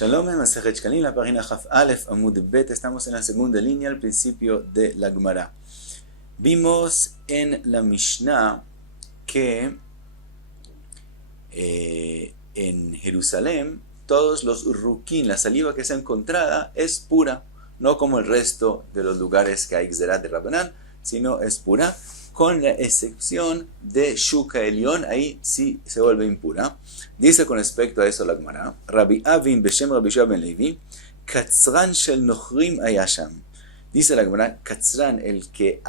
Shalom, Masejet Shkalim, la página Jaf Aleph Amud Bet. Estamos en la segunda línea, al principio de la Gemara. Vimos en la Mishnah que en Jerusalén todos los rukin, la saliva que sea encontrada, es pura, no como el resto de los lugares que hay Gzerat de Rabbanan, sino es pura, con la excepción de Shuka Elión, ahí sí se vuelve impura. Dice con respecto a eso la Gemara, Rabbi Avin Beshem Rabbi Yoshua ben Levi, Katzran shel Nochrim Ayasham. Dice la Gemara, Katzran, el que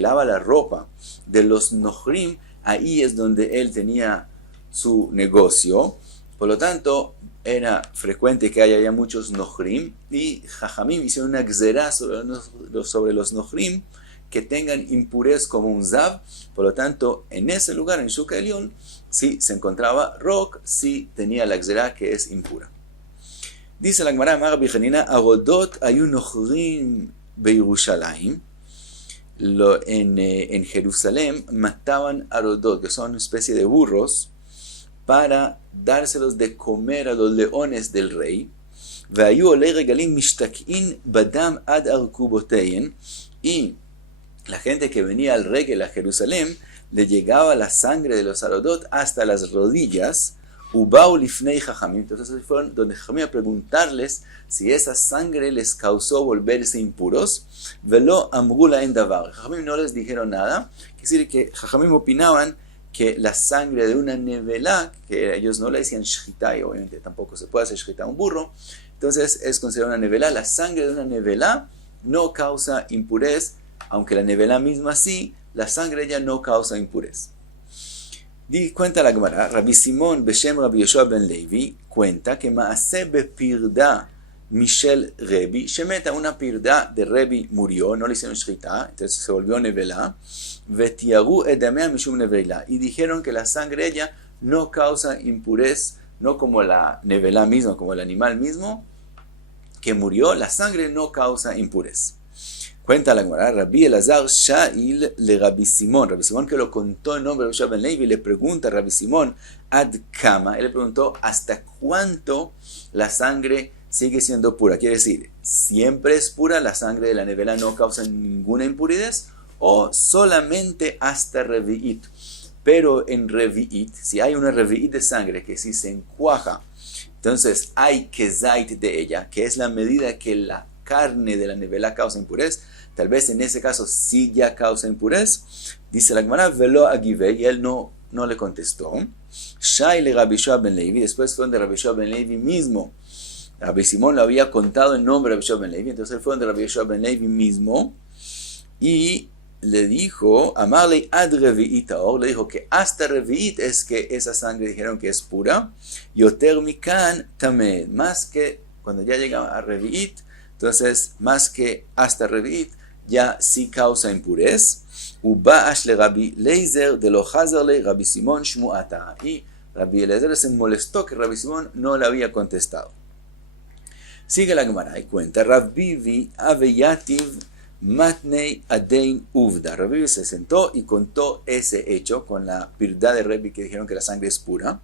lava la ropa de los Nochrim, ahí es donde él tenía su negocio. Por lo tanto, era frecuente que haya muchos Nochrim, y Jajamim hicieron una gzerá sobre los Nochrim, que tengan impurez como un zav. Por lo tanto, en ese lugar, en Shuka Elión, si se encontraba rock, si tenía la gzerá que es impura. Dice la Gemara, Amar Rabbi Hanina, Arodot ayu nochrim beYerushalayim. En Jerusalén mataban arodot, que son una especie de burros, para dárselos de comer a los leones del rey. Ve'ayu olei regalim mishtakin badam ad arkubotein. Y la gente que venía al rey, a Jerusalén, le llegaba la sangre de los arodot hasta las rodillas. Ubau lifnei Jajamim. Entonces fueron donde Jajamim a preguntarles si esa sangre les causó volverse impuros. Velo amru lahem davar. Jajamim no les dijeron nada. Quiere decir que Jajamim opinaban que la sangre de una nevelá, que ellos no le decían shchita, y obviamente tampoco se puede hacer shchita a un burro, entonces es considerada una nevelá. La sangre de una nevelá no causa impurez, aunque la nevelá misma sí, la sangre de ella no causa impurez. Cuenta la Gemara, Rabbi Simón Beshem Rabbi Yoshua ben Levi cuenta que Maaseh bepirda Mishel Rebi, Shemeta, una pirda de Rebi murió, no le hicieron shchita, entonces se volvió nevelá, Vetiaru edamea mishum nevelá, y dijeron que la sangre de ella no causa impurez, no como la nevelá misma, como el animal mismo que murió, la sangre no causa impurez. Cuenta la Gemara, Rabbi Elazar Sha'il le Rabbi Simón que lo contó en nombre de Yoshua ben Levi, le pregunta a Rabbi Simón, Ad Kama, él le preguntó, ¿hasta cuánto la sangre sigue siendo pura? Quiere decir, ¿siempre es pura? ¿La sangre de la nevelá no causa ninguna impurez? ¿O solamente hasta Revi'it? Pero en Revi'it, si hay una Revi'it de sangre que si se encuaja, entonces hay kezait de ella, que es la medida que la carne de la nevelá causa impurez, tal vez en ese caso sí ya causa impurez. Dice la Gemara, velo agive, y él no le contestó. Shai le Rabbi Yoshua ben Levi, después fue donde Rabbi Yoshua ben Levi mismo. Rabbi Simón lo había contado en nombre de Rabbi Yoshua ben Levi, entonces él fue donde Rabbi Yoshua ben Levi mismo, y le dijo, amarle ad revi'it aor, le dijo que hasta revi'it es que esa sangre dijeron que es pura, yoter mikan tamed, más que cuando ya llegaba a revi'it, entonces más que hasta revi'it, ya sí causa impurez. Uba'ash le Rabbi Leizer de lo hazarle Rabbi Simón shmu'ata, y Rabbi Leizer se molestó que Rabbi Simón no le había contestado. Sigue la Gemara y cuenta, Rabbi vi aveyativ matnei adein uvda. Rabbi se sentó y contó ese hecho con la pirdá de Rabbi que dijeron que la sangre es pura.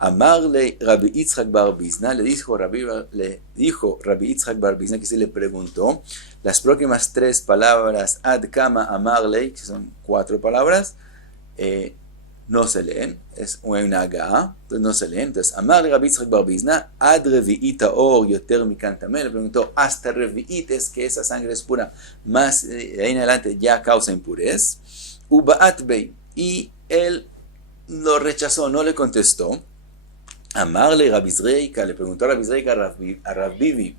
Amarle Rabbi Yitzhak bar Bizna, le dijo Rabbi Yitzhak bar Bizna, que se le preguntó las próximas tres palabras, ad kama amarle, que son 4 palabras, no se leen, es una aga, entonces no se leen. Entonces, amarle Rabbi Yitzhak bar Bizna, ad revi'it aor yoter mikan tameh, le preguntó, hasta revi'it es que esa sangre es pura, más de ahí en adelante ya causa impurez. Uba'at bey, y él lo rechazó, no le contestó. Amarle Rabbi Zreika, le preguntó a Rabbi Zreika a Rabbi Bibi,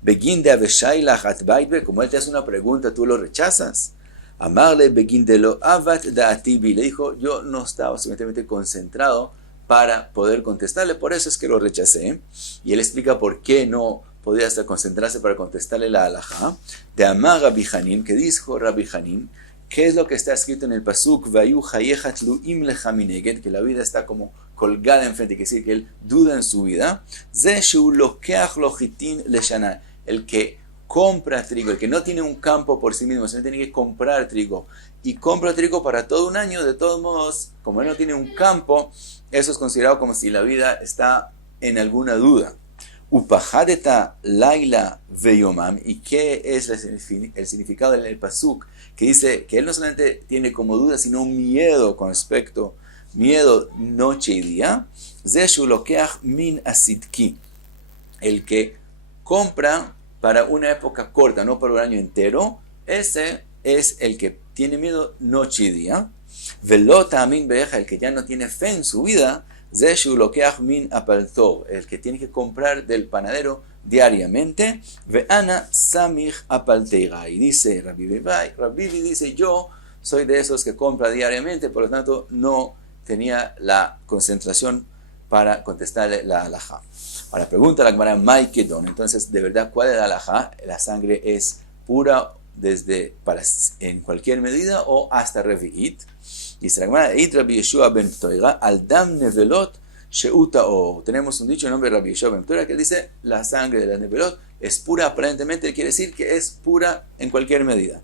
begin de aveshailach atbaitbe, como él te hace una pregunta, tú lo rechazas. Amarle begin de lo avat daatibi, le dijo, yo no estaba suficientemente concentrado para poder contestarle, por eso es que lo rechacé. Y él explica por qué no podía hasta concentrarse para contestarle la halajá. De Amar Rabbi Hanin, que dijo Rabbi Hanin, ¿qué es lo que está escrito en el pasuk? Vayu hayechat lu'im lecha mineged, que la vida está como colgada enfrente, que decir que él duda en su vida. Ze shu lokeach lo chitin leshana, el que compra trigo, el que no tiene un campo por sí mismo, sino tiene que comprar trigo, y compra trigo para todo un año. De todos modos, como él no tiene un campo, eso es considerado como si la vida está en alguna duda. Upajadeta laila veyomam. ¿Y qué es el significado del pasuk? Que dice que él no solamente tiene como duda, sino miedo con respecto, miedo noche y día. Zeshu lokeach min asidki. El que compra para una época corta, no para un año entero, ese es el que tiene miedo noche y día. Velota amin beja, el que ya no tiene fe en su vida, zeshu lokeach min apalto, el que tiene que comprar del panadero diariamente. Veana samich apalteiga, y dice Rabbi Bibi dice, yo soy de esos que compra diariamente, por lo tanto no tenía la concentración para contestarle la halajá. Ahora pregunta la Gemara, Maikedon, entonces, de verdad, ¿cuál es la halajá? ¿La sangre es pura en cualquier medida o hasta revi'it? Dice la Gemara, Eit Rabbi Yeshua ben Toira, al dam nevelot sheuta o. Tenemos un dicho en nombre de Rabbi Yeshua ben Toira que dice, la sangre de las nevelot es pura, aparentemente quiere decir que es pura en cualquier medida.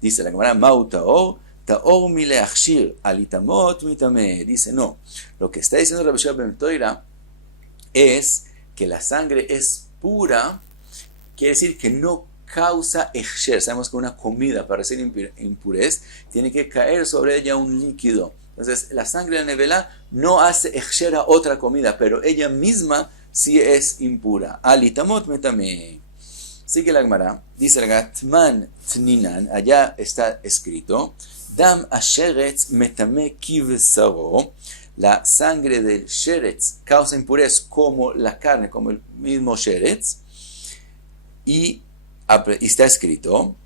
Dice la Gemara, Mauta o. Ta'or mileachshir alitamot mitame. Dice, no, lo que está diciendo Rabbi Yeshua ben Toira es que la sangre es pura, quiere decir que no causa echsher. Sabemos que una comida para recibir impurez tiene que caer sobre ella un líquido. Entonces la sangre de la nevelá no hace echsher a otra comida, pero ella misma sí es impura. Alitamot metame. Sigue la Gemara, dice la Gatman tninan, allá está escrito, dam asheretz metame kivsaro. La sangre del sheretz causa impurez como la carne, como el mismo sheretz. Y está escrito,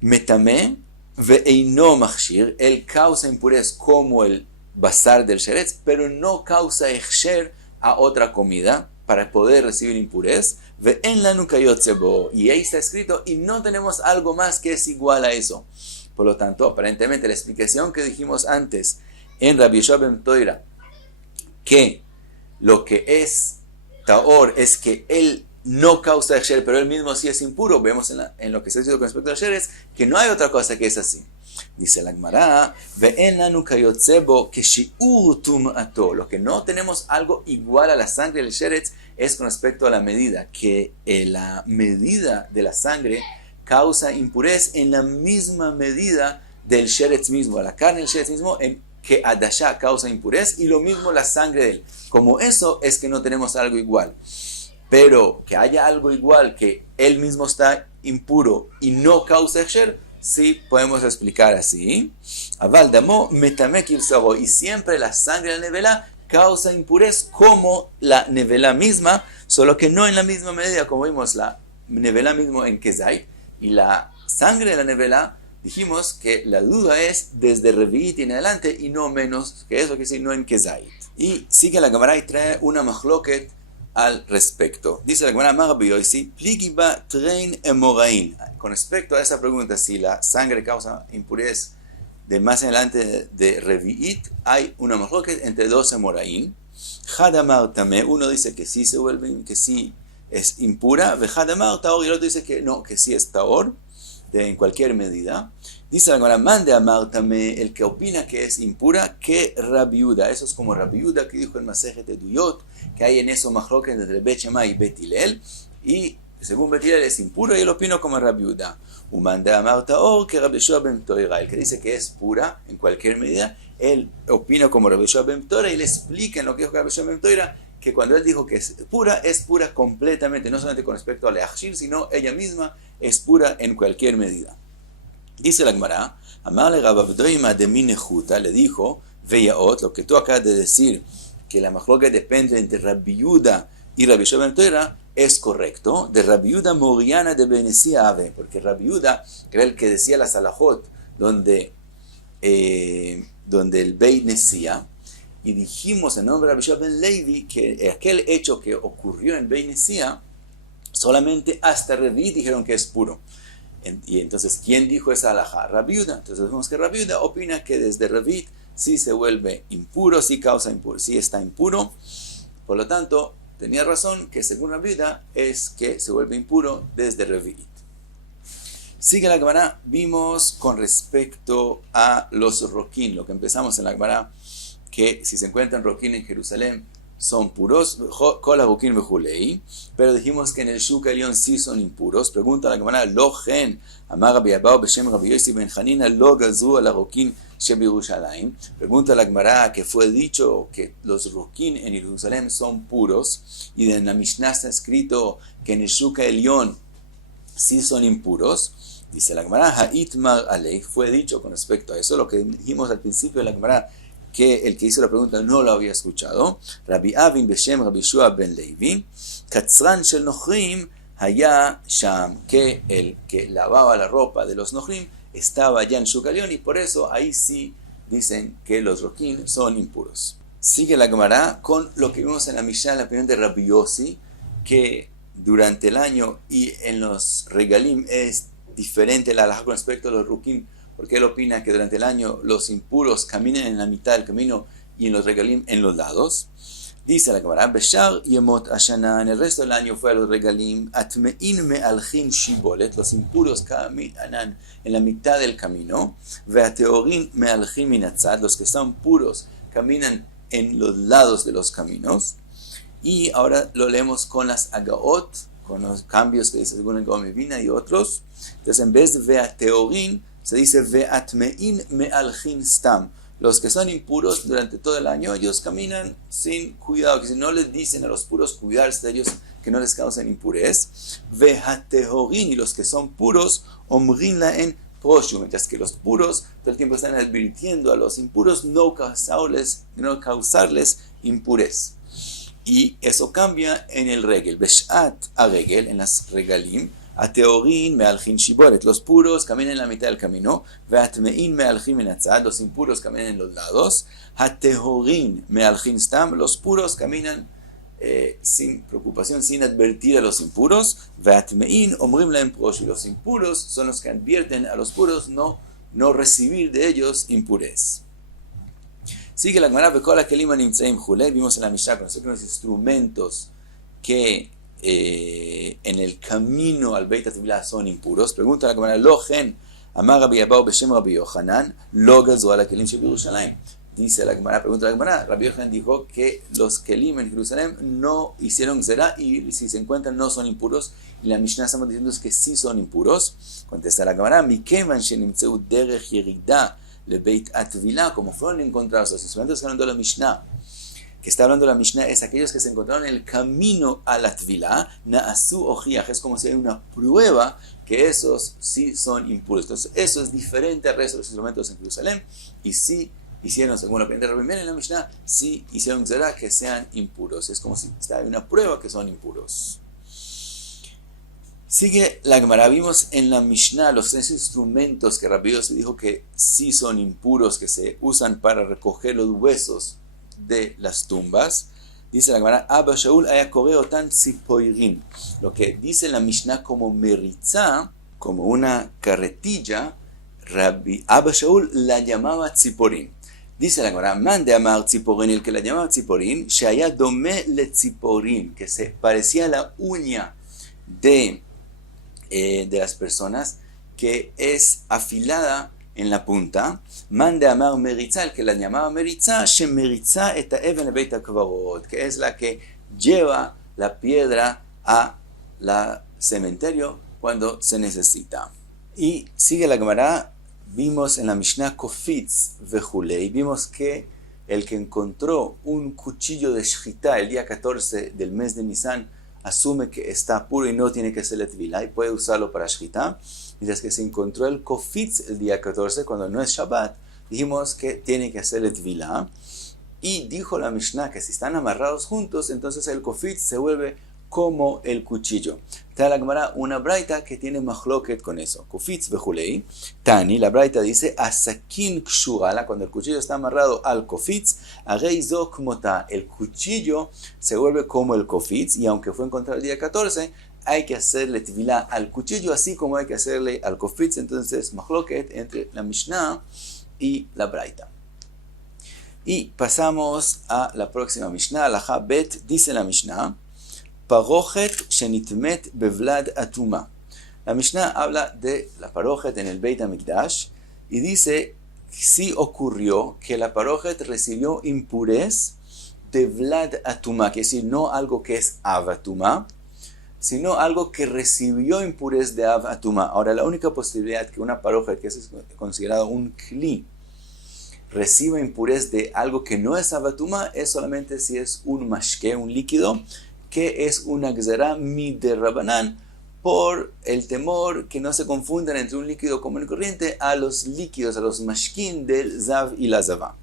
metame ve'eino machshir, él causa impurez como el basar del sheretz, pero no causa echsher a otra comida para poder recibir impurez. Ve'en lanu kayotze bo, y ahí está escrito, y no tenemos algo más que es igual a eso. Por lo tanto, aparentemente la explicación que dijimos antes en Rabbi Yeshua ben Toira, que lo que es Taor es que él no causa echsher, pero él mismo sí es impuro. Vemos en lo que se dice con respecto al echsher, que no hay otra cosa que es así. Dice la Gemara, ve'en lanu kayotze bo keshi'ur tum'ato. Lo que no tenemos algo igual a la sangre del sheretz es con respecto a la medida, que la medida de la sangre causa impurez en la misma medida del sheretz mismo, la carne del sheretz mismo, que adashá causa impurez, y lo mismo la sangre de él. Como eso es que no tenemos algo igual. Pero que haya algo igual, que él mismo está impuro y no causa echsher, sí podemos explicar así. Aval damo metame kivsaro, y siempre la sangre de la nevelá causa impurez como la nevelá misma, solo que no en la misma medida, como vimos la nevelá mismo en kezait, y la sangre de la nevelá, dijimos que la duda es desde Revi'it en adelante y no menos que eso, que decir, no en kezait. Y sigue la Gemara y trae una machloket al respecto. Dice la Gemara, Marabiyoisi, pligiba trein emorain. Con respecto a esa pregunta, si la sangre causa impurez de más en adelante de Revi'it, hay una machloket entre dos emorain. Hadamar tame, uno dice que sí se vuelve, que sí es impura, vejadamar taor, y el otro dice que no, que sí es taor, en cualquier medida. Dice la Gemara, mande a Martame, el que opina que es impura, que Rabbi Yehuda. Eso es como Rabbi Yehuda que dijo en Masejet Eduyot, que hay en eso machloket entre Bet Shammai y Bet Hillel, y según Bet Hillel es impuro, y él opina como Rabbi Yehuda. Mande a Martaor, que Rabbi Yeshua ben Toira, el que dice que es pura en cualquier medida, él opina como Rabbi Yeshua ben Toira, y le explica en lo que dijo Rabbi Yeshua ben Toira, que cuando él dijo que es pura completamente, no solamente con respecto a la Achshir, sino ella misma es pura en cualquier medida. Dice la Gemara, Amarle Rababdoima de Minejuta, le dijo, Veyaot, lo que tú acabas de decir, que la machloket depende entre Rabbi Yehuda y Rabbi Yeshua ben Toira, es correcto, de Rabbi Yehuda Moriana de Benesia Ave, porque Rabbi Yehuda era el que decía la Salahot, donde el Beit Nesia, y dijimos en nombre de Rabbi Yeshua ben Levi que aquel hecho que ocurrió en Beit Nesia, solamente hasta Revi'it dijeron que es puro. Y entonces, ¿quién dijo esa halajá? Rabbi Yehuda. Entonces vemos que Rabbi Yehuda opina que desde Revi'it sí se vuelve impuro, sí causa impuro, sí está impuro. Por lo tanto, tenía razón que según Rabbi Yehuda es que se vuelve impuro desde Revi'it. Sigue la Gemara, vimos con respecto a los roquín, lo que empezamos en la Gemara, que si se encuentran roquín en Jerusalén, son puros, Kol Harukin Vejulei, pero dijimos que en el Shuk Elyon sí son impuros. Pregunta la Gemara, Lo Gen, Amar Rabbi Abahu Beshem Rabbi Yossi Ben Hanina, Lo Gazu al Harukin Shebirushalayim. Pregunta la Gemara que fue dicho que los Rukin en Jerusalén son puros, y en la Mishnah está escrito que en el Shuk Elyon sí son impuros. Dice la Gemara, Ha'itmar Alei, fue dicho con respecto a eso, lo que dijimos al principio de la Gemara, que el que hizo la pregunta no lo había escuchado. Rabbi Avin Beshem Rabbi Shua Ben Levi, Katzran Shel Nochrim Haya Sham, que el que lavaba la ropa de los Nochrim estaba allá en Shuk Elyon, y por eso ahí sí dicen que los Rokin son impuros. Sigue la Gemara con lo que vimos en la Mishnah, la opinión de Rabbi Yossi, que durante el año y en los regalim es diferente la halajá con respecto a los Rukin, porque él opina que durante el año los impuros caminan en la mitad del camino y en los regalim en los lados. Dice la Gemara, Beshar Yemot Ashana, en el resto del año fue a los regalim, Atmein Me'alchin Shibolet, los impuros caminan en la mitad del camino, Ve'ateorin Me'alchin Minatzad, los que están puros caminan en los lados de los caminos. Y ahora lo leemos con las agaot, con los cambios que dice según el Gaon Mevina y otros. Entonces en vez de Ve'ateorin, se dice Ve'atmein Me'alchin Stam. Los que son impuros durante todo el año, ellos caminan sin cuidado, que si no les dicen a los puros cuidarse de ellos, que no les causen impurez. Ve'ateorin, y los que son puros, Omrin Laen Proshu, mientras que los puros todo el tiempo están advirtiendo a los impuros no causarles impurez. Y eso cambia en el regel. Beshat a regel, en las regalim, Ateorin me'alchin shiboret, los puros caminan en la mitad del camino. Ve'atmein me'alchin minatzad, los impuros caminan en los lados. Hateorin me'alchin stam, los puros caminan sin preocupación, sin advertir a los impuros. Ve'atmein omrim lahem proshu, los impuros son los que advierten a los puros no recibir de ellos impurez. Sigue la Gemara, Bekola Kelima Nimtzaim Jule, vimos en la Mishnah con los instrumentos que en el camino al Beit HaTevilah son impuros. Pregunta la Gemara, Lo Gen, Amar Rabbi Abahu Beshem Rabbi Yochanan, Lo Gazu al Kelim Shebirushalayim. Dice la Gemara, pregunta la Gemara, Rabbi Yochanan dijo que los Kelim en Jerusalén no hicieron zera y si se encuentran no son impuros. Y la Mishnah estamos diciendo que sí son impuros. Contesta la Gemara, Mikevan Shenimtzeu Derech Yerida le Beit HaTevilah, como fueron encontrados los instrumentos que hablando de la Mishnah, que está hablando la Mishnah, es aquellos que se encontraron en el camino a la Tvilah, Na'asu Ojiach, es como si hay una prueba que esos sí son impuros. Entonces, eso es diferente al resto de los instrumentos en Jerusalén, y sí hicieron, según la opinión de Rabbi Meir en la Mishnah, sí hicieron zera que sean impuros. Es como si hay una prueba que son impuros. Sigue la Gemara, vimos en la Mishnah los tres instrumentos que Rabbi Yossi dijo que sí son impuros, que se usan para recoger los huesos de las tumbas. Dice la Gemara, Abba Shaul haya coreo tan tzipoirin. Lo que dice la Mishnah como meritza, como una carretilla, Abba Shaul la llamaba tziporin. Dice la Gemara, man de amar tziporin, el que la llamaba tziporin, shaya dome le tziporin, que se parecía a la uña de las personas, que es afilada en la punta. Man de amar meritza, el que la llamaba meritza, she meritza et even beit hakvarot, que es la que lleva la piedra a la cementerio cuando se necesita. Y sigue la Gemara, vimos en la Mishnah Kofitz vejulei, vimos que el que encontró un cuchillo de shchita el día 14 del mes de Nisan asume que está puro y no tiene que hacerle tvilah y puede usarlo para shchita. Mientras que se encontró el kofitz el día 14, cuando no es Shabbat, dijimos que tiene que hacerle tvilah. Y dijo la Mishnah que si están amarrados juntos, entonces el kofitz se vuelve como el cuchillo. Está la Gemara una braita que tiene machloket con eso. Kofitz vejulei. Tani, la braita dice, asakin kshurala, cuando el cuchillo está amarrado al kofitz, arei zo kmota, el cuchillo se vuelve como el kofitz, y aunque fue encontrado el día 14, hay que hacerle tvilah al cuchillo, así como hay que hacerle al kofitz. Entonces, machloket entre la Mishnah y la braita. Y pasamos a la próxima Mishnah, halajá bet, dice la Mishnah, Parochet shenitmet bevlad atuma. La Mishnah habla de la parochet en el Beit HaMikdash y dice si ocurrió que la parochet recibió impurez tevlad atuma, que es decir, no algo que es avatuma, sino algo que recibió impurez de avatuma. Ahora, la única posibilidad que una parojet, que es considerado un kli, reciba impurez de algo que no es avatuma, es solamente si es un mashke, un líquido, que es una gzerá miderabanan, por el temor que no se confundan entre un líquido común y corriente a los líquidos, a los mashkin del zav y la zavá.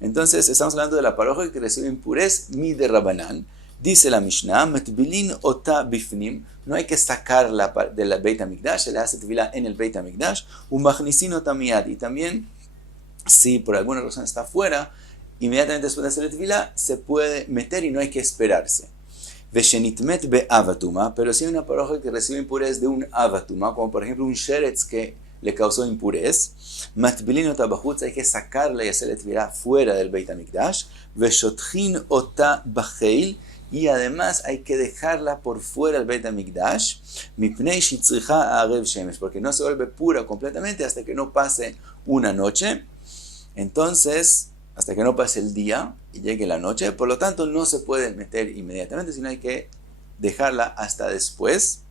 Entonces, estamos hablando de la paroja que recibe impurez miderabanan. Dice la Mishnah, metbilin ota bifnim, no hay que sacarla del Beit HaMikdash, se le hace tefilá en el Beit HaMikdash, umachnisin ota miyad, y también, si por alguna razón está fuera, inmediatamente después de hacer el tefilá, se puede meter y no hay que esperarse. Veshenitmet be avatuma, pero si hay una paroja que recibe impurez de un avatuma, como por ejemplo un sheretz que le causó impurez, matbilin ota bachutz, hay que sacarla y hacerle tefilá fuera del Beit HaMikdash, veshotchin ota bacheil, y además hay que dejarla por fuera del Beit HaMikdash, mipnei shitzricha arev shemesh, porque no se vuelve pura completamente hasta que no pase una noche. Entonces, hasta que no pase el día y llegue la noche, por lo tanto no se puede meter inmediatamente, sino hay que dejarla hasta después.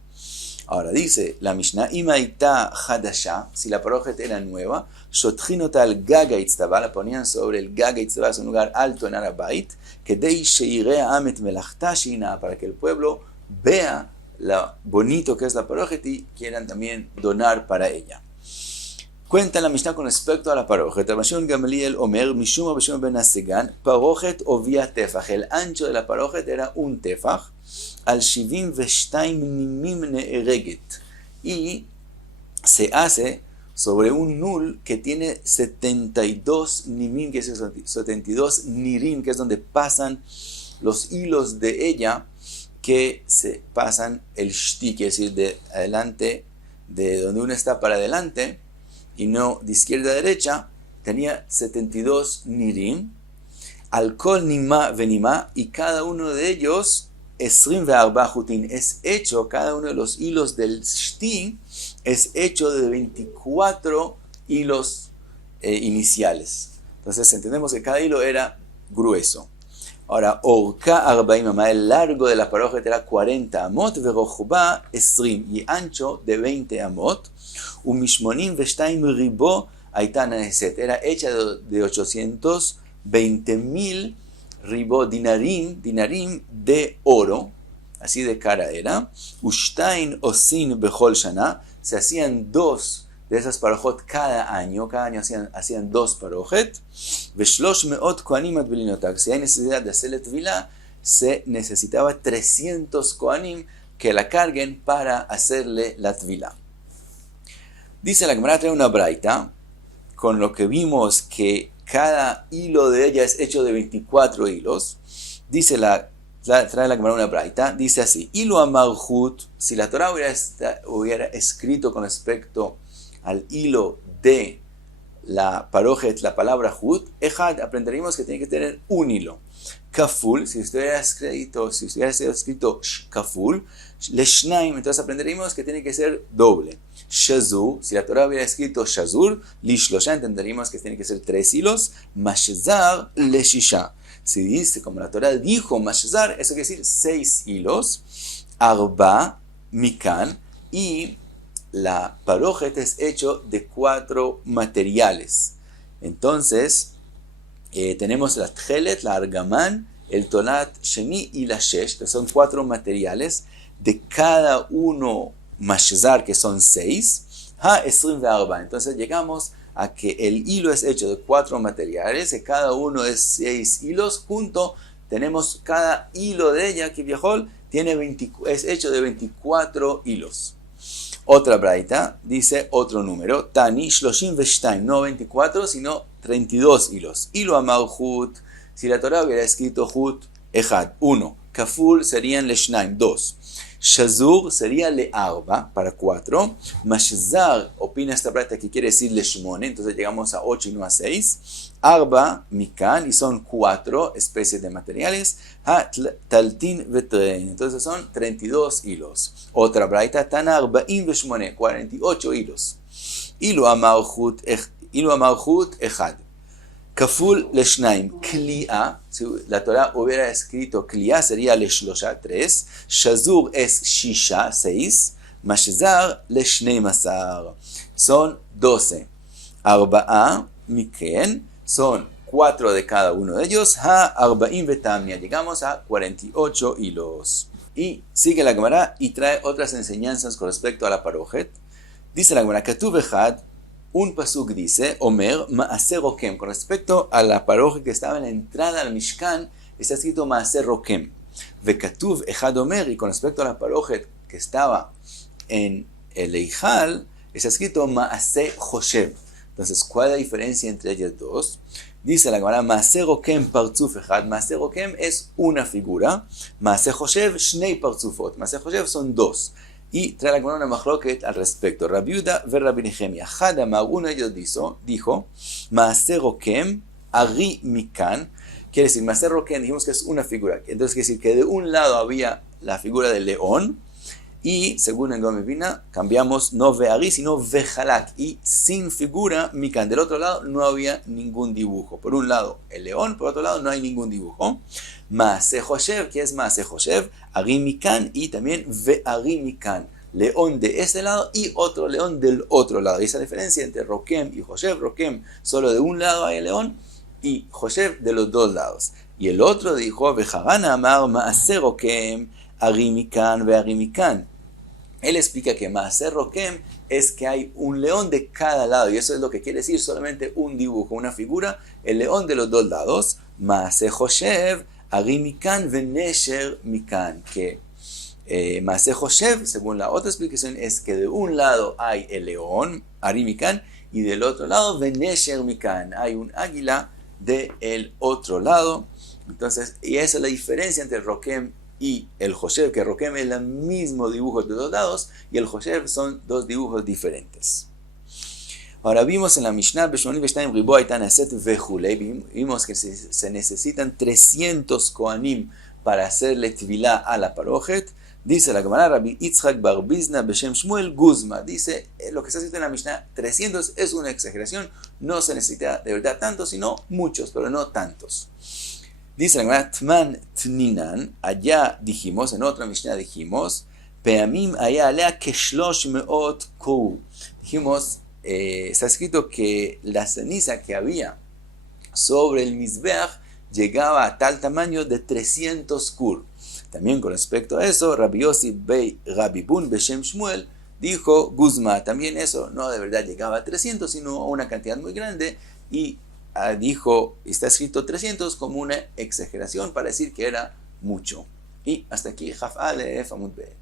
Ahora dice la Mishnah, imaita hadasha, si la parojet era nueva, shotchinota al gaga itztaba, la ponían sobre el gaga itztaba, es un lugar alto en Arabait, que dei sheirea amet melachta shina, para que el pueblo vea lo bonito que es la parojet y quieran también donar para ella. Cuenta la Mishnah con respecto a la parojet. Rabashon Gamaliel Omer, Mishum Rabashon ben Hasegan, parojet ovia tefach. El ancho de la parojet era un tefach, al shivim veshtaim nimim neereget. Y se hace sobre un nul que tiene 72 nimim, que es 72 nirim, que es donde pasan los hilos de ella, que se pasan el shti, es decir, de adelante, de donde uno está para adelante, y no de izquierda a derecha, tenía 72 nirim, al kol nima venima, y cada uno de ellos, esrim ve'arba jutin, es hecho, cada uno de los hilos del shti, es hecho de 24 hilos iniciales. Entonces entendemos que cada hilo era grueso. Ahora, orka arbaim amot, el largo de la parojet era 40 amot, verochba esrim, y ancho de 20 amot, umishmonim veshtaim ribo aitan aneset, era hecha de 820,000 ribo dinarim de oro, así de cara era, ushtain osin bechol shana, se hacían dos de esas parojot cada año hacían dos parojet, veshlosh meot kohanim matbilin ota, si hay necesidad de hacerle tefilá, se necesitaba 300 kohanim que la carguen para hacerle la tefilá. Dice la Gemara, trae una braita, con lo que vimos que cada hilo de ella es hecho de 24 hilos. Dice trae la Gemara una braita, dice así, hilo amarhut, si la Torah hubiera escrito con respecto al hilo de la parojet, la palabra hut, ejad, aprenderíamos que tiene que tener un hilo. Kaful, si hubiera sido escrito kaful, leshnaim, entonces aprenderíamos que tiene que ser doble. Shazur, si la Torah hubiera escrito shazur, lishlosha, entenderíamos que tiene que ser 3 hilos. Mashzar leshisha, si dice como la Torah dijo mashzar, eso quiere decir 6 hilos. Arba mikan, y la parojet es hecho de 4 materiales. Entonces tenemos la tchelet, la argaman, el tolat sheni y la shesh, que son 4 materiales, de cada uno mashzar, que son 6, ha esrim ve'arba. Entonces llegamos a que el hilo es hecho de 4 materiales, que cada uno es 6 hilos, junto tenemos cada hilo de ella, que viajol, es hecho de 24 hilos. Otra braita dice otro número, Tani shloshim veshtaim, no 24, sino 32 hilos. Hilo amar hut, si la Torah hubiera escrito hut, ejad, 1. Kaful serían leshnaim, 2. Shazur sería le'arba, para 4. Mashzar, opina esta braita que quiere decir leshmone, entonces llegamos a 8 y no a 6. Arba mikan, y son 4 especies de materiales. Ha taltin vetrein, entonces son 32 hilos. Otra braita, tana arba'im veshmone, 48 hilos. Hilo amar hut ejad. Kaful leshnaim, kli'a, si la Torah hubiera escrito kli'a sería leshlosha, 3, shazur es shisha, 6, mashzar leshnei masar, son 12. Arba'a miken, son 4 de cada uno de ellos, ha-arba'im betamnia, llegamos a 48 hilos. Y sigue la Gemara y trae otras enseñanzas con respecto a la parojet. Dice la Gemara, Katuv echad, un pasuk dice, Omer, Maaser Rokem, con respecto a la parojet que estaba en la entrada al Mishkan, está escrito Maaser Rokem. Vekatuv echad Omer, y con respecto a la parojet que estaba en el Eijal, está escrito Maaser Hoshev. Entonces, ¿cuál es la diferencia entre ellas dos? Dice la Gemara, Maaser Rokem partzuf echad. Maaser Rokem es una figura. Maaser Hoshev, shnei partzufot. Maaser Hoshev son 2. Y trae la Gemara una machloket al respecto. Rabbi Yehuda ve Rabbi Nehemia. Hadamar, uno de ellos dijo, Maaser Rokem ari mikan. Quiere decir, Maaser Rokem, dijimos que es una figura. Entonces, quiere decir que de un lado había la figura del león. Y según en Gomevina, cambiamos no ve'ari, sino ve'jalak. Y sin figura, mikan. Del otro lado no había ningún dibujo. Por un lado el león, por otro lado no hay ningún dibujo. Maaseh Hoshev, ¿qué es Maaseh Hoshev? Ari mikan y también ve'ari mikan. León de este lado y otro león del otro lado. Y esa diferencia entre Rokem y Hoshev. Rokem, solo de un lado hay el león y Hoshev de los dos lados. Y el otro dijo, ve'jarana amar Maaseh Rokem. Arimikan ve Arimikan. Él explica que Maaser Rokem es que hay un león de cada lado, y eso es lo que quiere decir solamente un dibujo, una figura, el león de los dos lados. Maaser Hoshev, Arimikan ve Nesher Mikan. Que Maaser Hoshev, según la otra explicación, es que de un lado hay el león, Arimikan, y del otro lado ve Nesher Mikan. Hay un águila del otro lado. Entonces, y esa es la diferencia entre Rokem y el Hoshev, que Rokem es el mismo dibujo de dos lados, y el Hoshev son dos dibujos diferentes. Ahora vimos en la Mishnah, vimos que se necesitan 300 kohanim para hacerle tvilá a la parojet. Dice la Gemara, Rabbi Yitzchak bar Bizna beshem Shmuel Guzma, dice, lo que está escrito en la Mishnah, 300 es una exageración, no se necesita de verdad tantos, sino muchos, pero no tantos. Dice la Gemara, Tman Tninan, allá dijimos, en otra Mishnah dijimos, Peamim haya alea keshlosh meot kou. Dijimos, está escrito que la ceniza que había sobre el Mizbeach llegaba a tal tamaño de 300 kur. También con respecto a eso, Rabbi Yossi bei Rabbi Bun beshem Shmuel dijo, Guzma, también eso no de verdad llegaba a 300, sino a una cantidad muy grande, y dijo, está escrito 300 como una exageración para decir que era mucho. Y hasta aquí, Jaf Alef Amud Be.